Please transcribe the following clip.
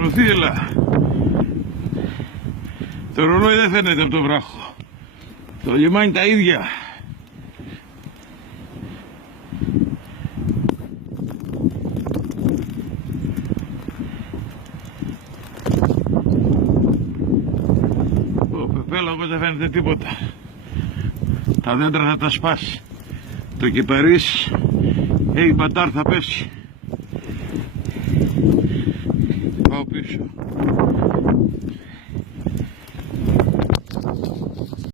Ρουθύλα. Το ρολόι δεν φαίνεται από το βράχο. Το λιμάνι τα ίδια. Ο πεπέλαγος δεν φαίνεται τίποτα. Τα δέντρα θα τα σπάσει. Το κυπαρίσι έχει μπατάρ, θα πέσει. Πάω πίσω.